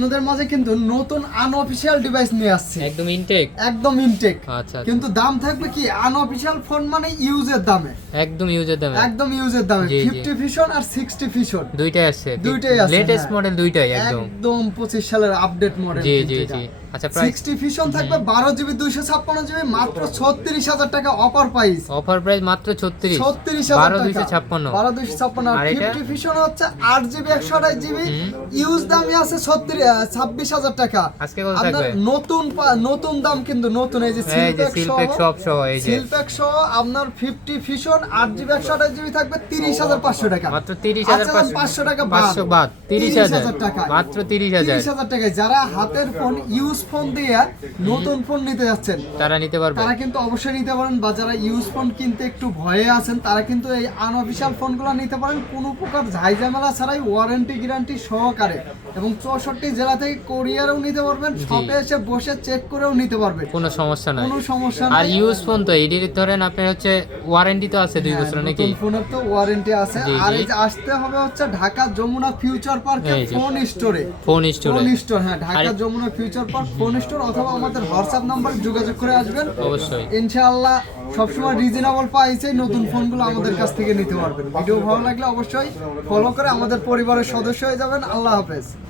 আপনাদের মাঝে কিন্তু নতুন আনঅফিশিয়াল ডিভাইস নিয়ে আসছে, একদম ইনটেক। আচ্ছা, কিন্তু দাম থাকবে কি আনঅফিশিয়াল ফোন মানে ইউজের দামে, একদম ইউজের দামে, 50 ফিশন আর 60 ফিশন দুইটাই আছে, লেটেস্ট হ্যাঁ। মডেল দুইটাই একদম 25 সালের আপডেট মডেল। জি। আচ্ছা, প্রাইস 60 ফিশন থাকবে 12 জিবি 256 জিবি মাত্র 36000 টাকা অফার প্রাইস মাত্র 36, 36000 টাকা 12256 12256। আর 50 ফিশন হচ্ছে 8 জিবি 128 জিবি ইউজ দামই আছে 26000 টাকা। আজকে কত আপনার থাকবে? নতুন দাম কিন্তু নতুন, এই যে সিলপ্যাক সব সহ, এই যে সিলপ্যাক সহ আপনার 50 ফিশন 8 জিবি 128 জিবি থাকবে 30500 টাকা, মাত্র 30500 টাকা 500 বাদ 30000 টাকা, মাত্র 30000 টাকায় যারা হাতের ফোন ইউজ ফোন দিয়ে নতুন ফোন নিতে যাচ্ছেন তারা নিতে পারবে। তারা কিন্তু অবশ্যই নিতে পারেন, বা যারা ইউজ ফোন কিনতে একটু ভয়ে আছেন তারা কিন্তু এই আনঅফিশিয়াল ফোনগুলো নিতে পারেন কোনো প্রকার ঝামেলা ছাড়াই, ওয়ারেন্টি গ্যারান্টি সহকারে, এবং 64 জেলা থেকে কোরিয়ারও নিতে পারবেন, শপে এসে বসে চেক করেও নিতে পারবেন, কোনো সমস্যা নাই। আর আর ইউজ ফোন তো এডিট ধরেন আপনার হচ্ছে ওয়ারেন্টি তো আছে 2 বছর নাকি? নতুন ফোনের তো ওয়ারেন্টি আছে। জি, আর জি। এই যে আসতে হবে হচ্ছে ঢাকা যমুনা ফিউচার পার্কে এই যে। ফোন স্টোরে, ফোন স্টোর, হ্যাঁ, Dhaka Jamuna Future Park phone store, অথবা আমাদের হোয়াটসঅ্যাপ নাম্বারে যোগাযোগ করে আসবেন। অবশ্যই ইনশাআল্লাহ সবসময় রিজনেবল প্রাইসে নতুন ফোনগুলো আমাদের কাছ থেকে নিতে পারবেন। ভিডিও ভালো লাগলে অবশ্যই ফলো করে আমাদের পরিবারের সদস্য হয়ে যাবেন। আল্লাহ হাফেজ।